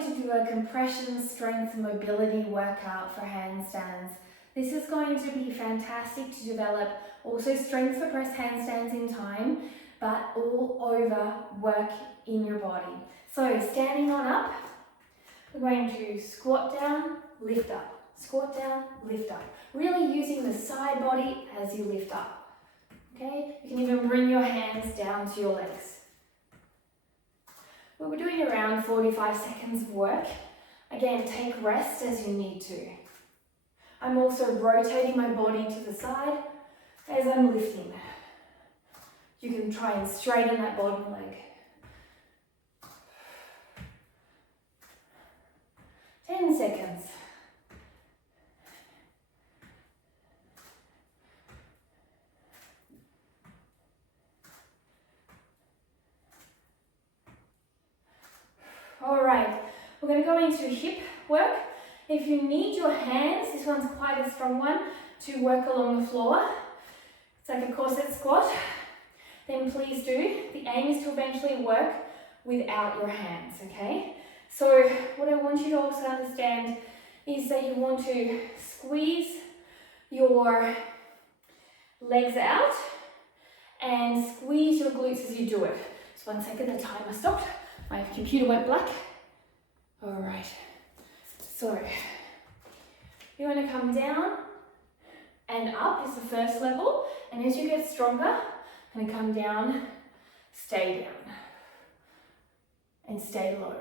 going to do a compression, strength, and mobility workout for handstands. This is going to be fantastic to develop also strength for press handstands in time, but all over work in your body. So standing on up, we're going to squat down, lift up, squat down, lift up. Really using the side body as you lift up. Okay, you can even bring your hands down to your legs. We're doing around 45 seconds of work. Again, take rest as you need to. I'm also rotating my body to the side as I'm lifting. You can try and straighten that bottom leg. 10 seconds. All right, we're going to go into hip work. If you need your hands, this one's quite a strong one, to work along the floor. It's like a corset squat. Then please do. The aim is to eventually work without your hands, okay? So what I want you to also understand is that you want to squeeze your legs out and squeeze your glutes as you do it. Just 1 second, the timer stopped. My computer went black. All right. So you're going to come down and up is the first level. And as you get stronger, going to come down, stay down, and stay low.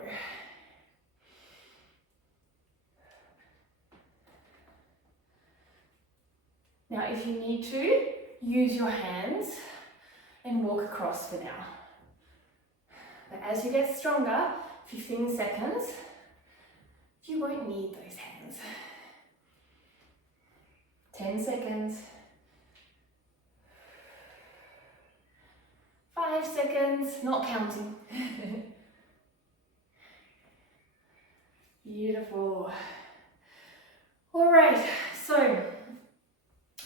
Now, if you need to, use your hands and walk across for now. But as you get stronger, 15 seconds, you won't need those hands. 10 seconds. 5 seconds, not counting. Beautiful. All right, so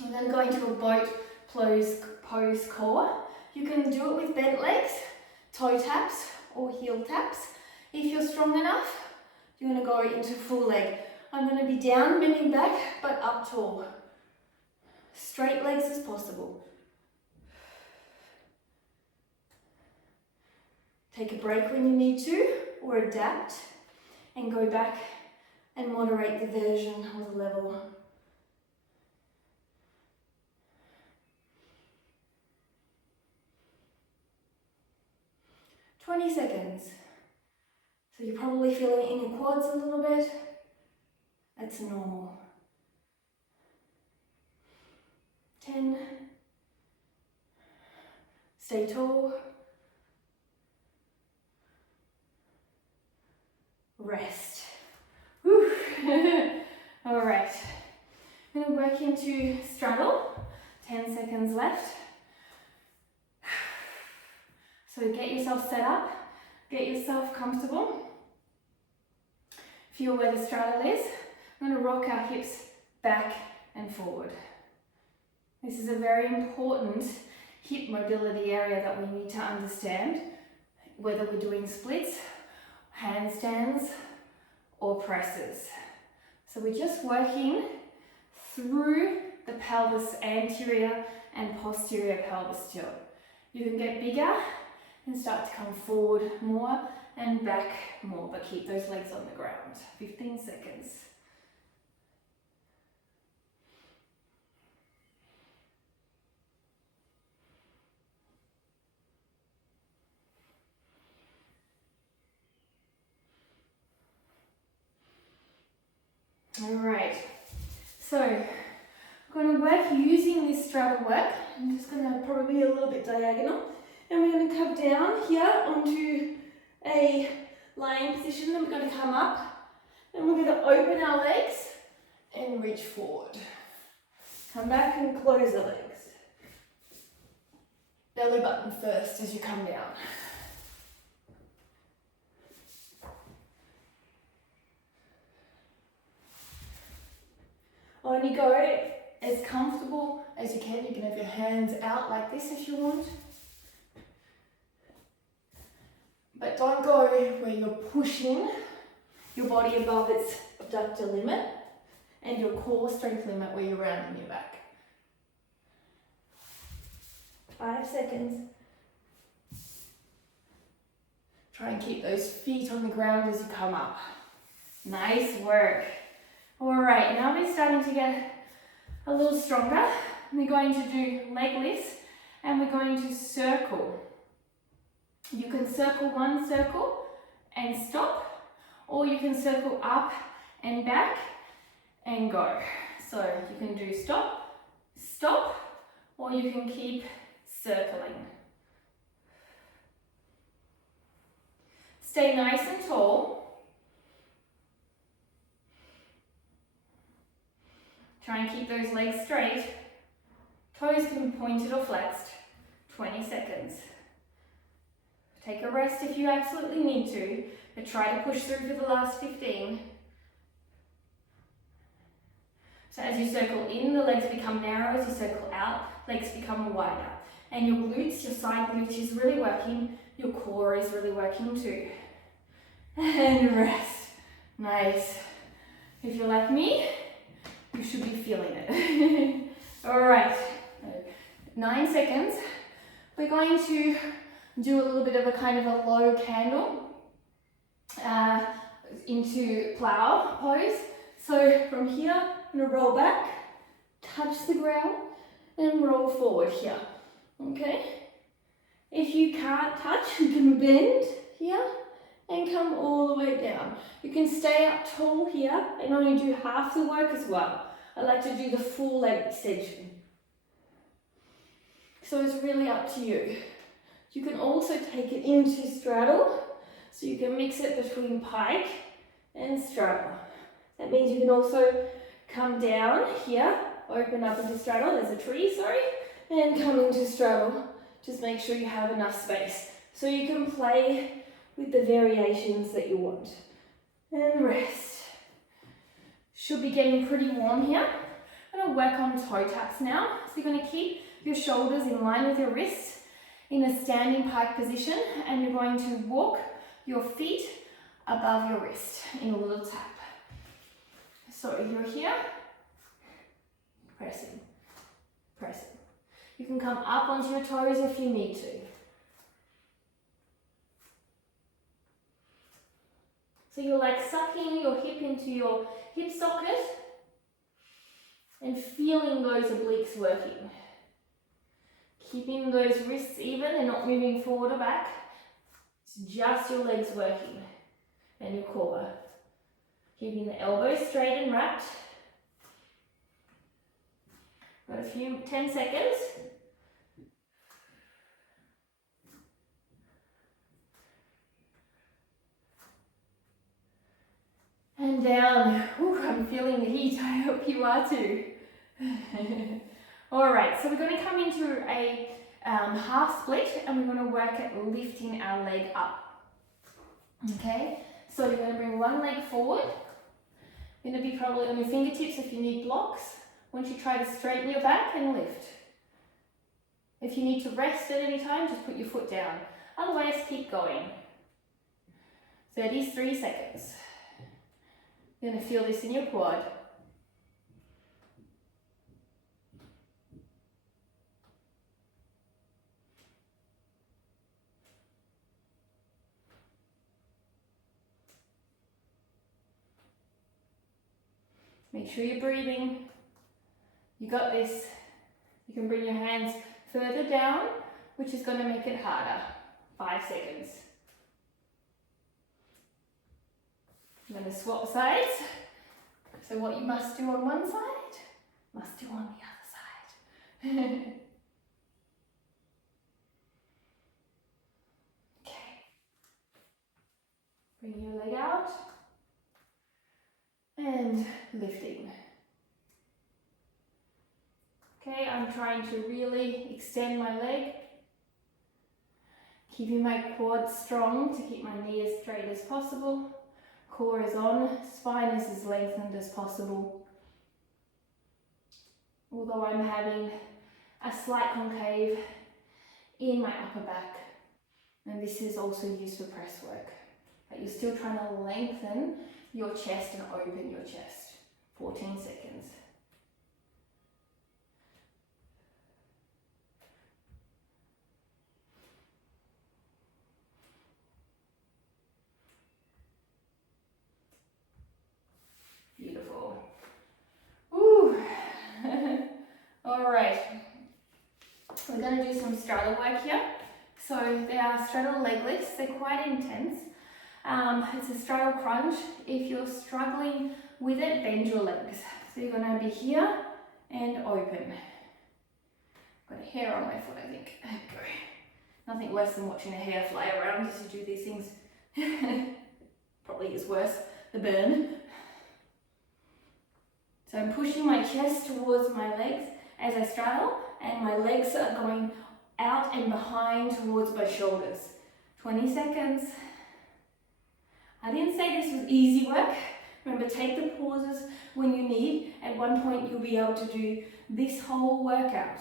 we're going to go into a boat pose core. You can do it with bent legs, toe taps or heel taps. If you're strong enough, you're going to go into full leg. I'm going to be down, bending back, but up tall. Straight legs as possible. Take a break when you need to, or adapt, and go back and moderate the version or the level. "20 seconds. So you're probably feeling it in your quads a little bit. That's normal. 10. Stay tall. Rest. Whew. All right. I'm going to work into straddle. 10 seconds left. So get yourself set up, get yourself comfortable. Feel where the straddle is. I'm going to rock our hips back and forward. This is a very important hip mobility area that we need to understand, whether we're doing splits, handstands, or presses. So we're just working through the pelvis, anterior and posterior pelvis tilt. You can get bigger and start to come forward more and back more, but keep those legs on the ground. 15 seconds. All right, so I'm going to work using this straddle work. I'm just going to probably be a little bit diagonal. And we're going to come down here onto a lying position. Then we're going to come up and we're going to open our legs and reach forward. Come back and close the legs. Belly button first as you come down. Only go as comfortable as you can. You can have your hands out like this if you want. But don't go where you're pushing your body above its abductor limit and your core strength limit where you're rounding your back. 5 seconds. Try and keep those feet on the ground as you come up. Nice work. All right, now we're starting to get a little stronger. We're going to do leg lifts and we're going to circle. You can circle one circle and stop, or you can circle up and back and go. So you can do stop, stop, or you can keep circling. Stay nice and tall. Try and keep those legs straight. Toes can be pointed or flexed. 20 seconds. Take a rest if you absolutely need to, but try to push through for the last 15. So as you circle in, the legs become narrow. As you circle out, legs become wider. And your glutes, your side glutes is really working. Your core is really working too. And rest. Nice. If you're like me, you should be feeling it. All right. 9 seconds. We're going to do a little bit of a kind of a low candle into plow pose. So from here, I'm going to roll back, touch the ground, and roll forward here. Okay? If you can't touch, you can bend here and come all the way down. You can stay up tall here and only do half the work as well. I like to do the full leg extension. So it's really up to you. You can also take it into straddle, so you can mix it between pike and straddle. That means you can also come down here, open up into straddle, there's a tree, sorry, and come into straddle. Just make sure you have enough space so you can play with the variations that you want. And rest. Should be getting pretty warm here. I'm going to work on toe taps now. So you're going to keep your shoulders in line with your wrists in a standing pike position, and you're going to walk your feet above your wrist in a little tap. So you're here, pressing, pressing. You can come up onto your toes if you need to. So you're like sucking your hip into your hip socket and feeling those obliques working. Keeping those wrists even and not moving forward or back. It's just your legs working and your core. Keeping the elbows straight and wrapped. Got a few, 10 seconds. And down. Ooh, I'm feeling the heat. I hope you are too. All right, so we're going to come into a half split and we're going to work at lifting our leg up. Okay, so you're going to bring one leg forward. You're going to be probably on your fingertips if you need blocks. Once you try to straighten your back and lift. If you need to rest at any time, just put your foot down. Otherwise, keep going. 33 seconds. You're going to feel this in your quad. Make sure you're breathing. You got this. You can bring your hands further down, which is going to make it harder. 5 seconds. I'm going to swap sides. So what you must do on one side, must do on the other side. Okay. Bring your leg out. And lifting. Okay, I'm trying to really extend my leg. Keeping my quads strong to keep my knee as straight as possible. Core is on, spine is as lengthened as possible. Although I'm having a slight concave in my upper back. And this is also used for press work. But you're still trying to lengthen your chest and open your chest. 14 seconds. Beautiful. Woo. All right. We're going to do some straddle work here. So they are straddle leg lifts. They're quite intense. It's a straddle crunch. If you're struggling with it, bend your legs. So you're going to be here and open. Got a hair on my foot, I think. Okay. Nothing worse than watching a hair fly around as you do these things. Probably is worse, the burn. So I'm pushing my chest towards my legs as I straddle, and my legs are going out and behind towards my shoulders. 20 seconds. I didn't say this was easy work. Remember, take the pauses when you need. At one point, you'll be able to do this whole workout.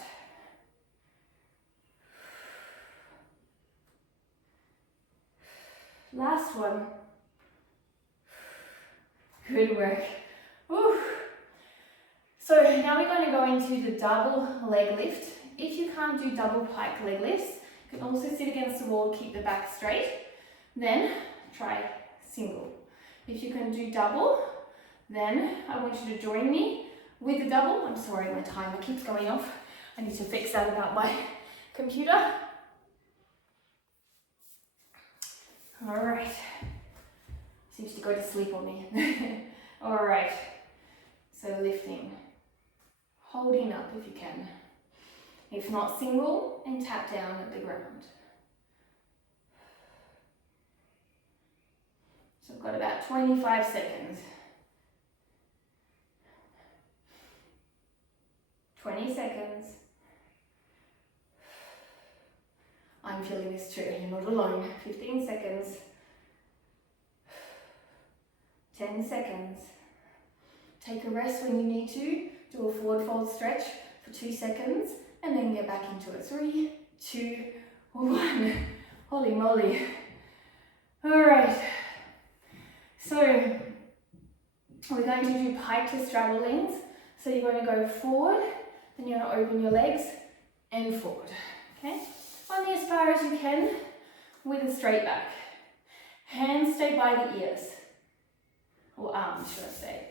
Last one. Good work. Woo. So now we're going to go into the double leg lift. If you can't do double pike leg lifts, you can also sit against the wall, keep the back straight. Then try single. If you can do double, then I want you to join me with the double. I'm sorry, my timer keeps going off. I need to fix that about my computer. All right. Seems to go to sleep on me. All right. So lifting, holding up if you can. If not, single and tap down at the ground. So I've got about 25 seconds. 20 seconds. I'm feeling this too, you're not alone. 15 seconds. 10 seconds. Take a rest when you need to. Do a forward fold stretch for 2 seconds and then get back into it. 3, 2, 1. Holy moly. All right. So we're going to do pike to straddle leans. So you're going to go forward, then you're going to open your legs and forward. Okay? Only as far as you can with a straight back. Hands stay by the ears. Or arms, should I say.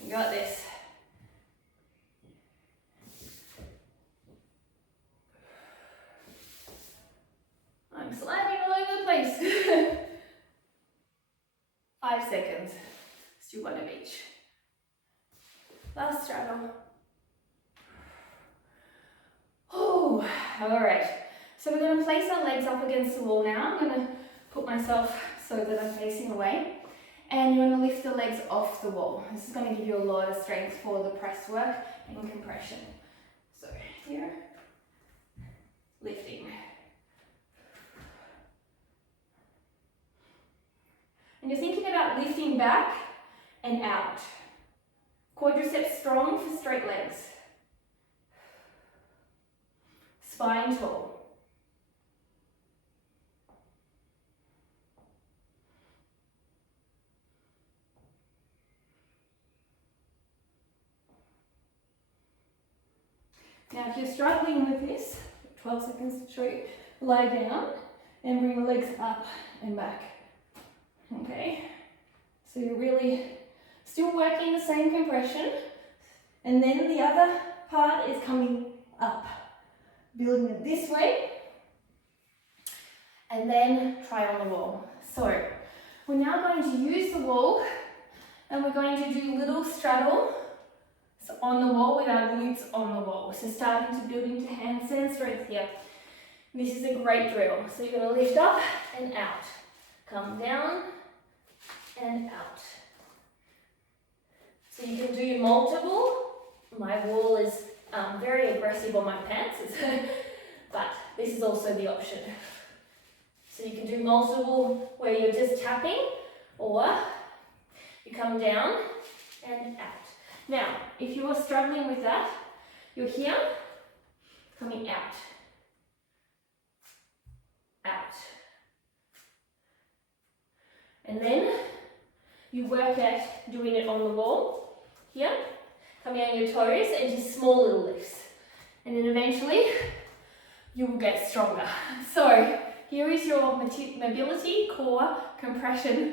You got this. I'm sliding all over the place. 5 seconds. Let's do one of each. Last straddle. Oh, all right. So we're going to place our legs up against the wall now. I'm going to put myself so that I'm facing away. And you're going to lift the legs off the wall. This is going to give you a lot of strength for the press work and compression. So here, lifting. And you're thinking about lifting back and out. Quadriceps strong for straight legs. Spine tall. Now if you're struggling with this, 12 seconds to show you, lie down and bring the legs up and back. Okay, so you're really still working the same compression, and then the other part is coming up, building it this way, and then try on the wall. So we're now going to use the wall, and we're going to do little straddle on the wall with our glutes on the wall. So starting to build into handstand strength here. This is a great drill. So you're going to lift up and out. Come down and out. So you can do multiple. My wall is very aggressive on my pants, but this is also the option. So you can do multiple where you're just tapping, or you come down and out. Now, if you are struggling with that, you're here, coming out, out. And then you work at doing it on the wall, here, coming on your toes and just small little lifts. And then eventually, you will get stronger. So, here is your mobility, core, compression,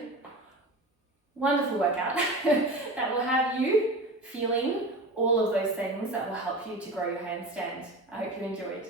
wonderful workout that will have you feeling all of those things that will help you to grow your handstand. I hope you enjoyed.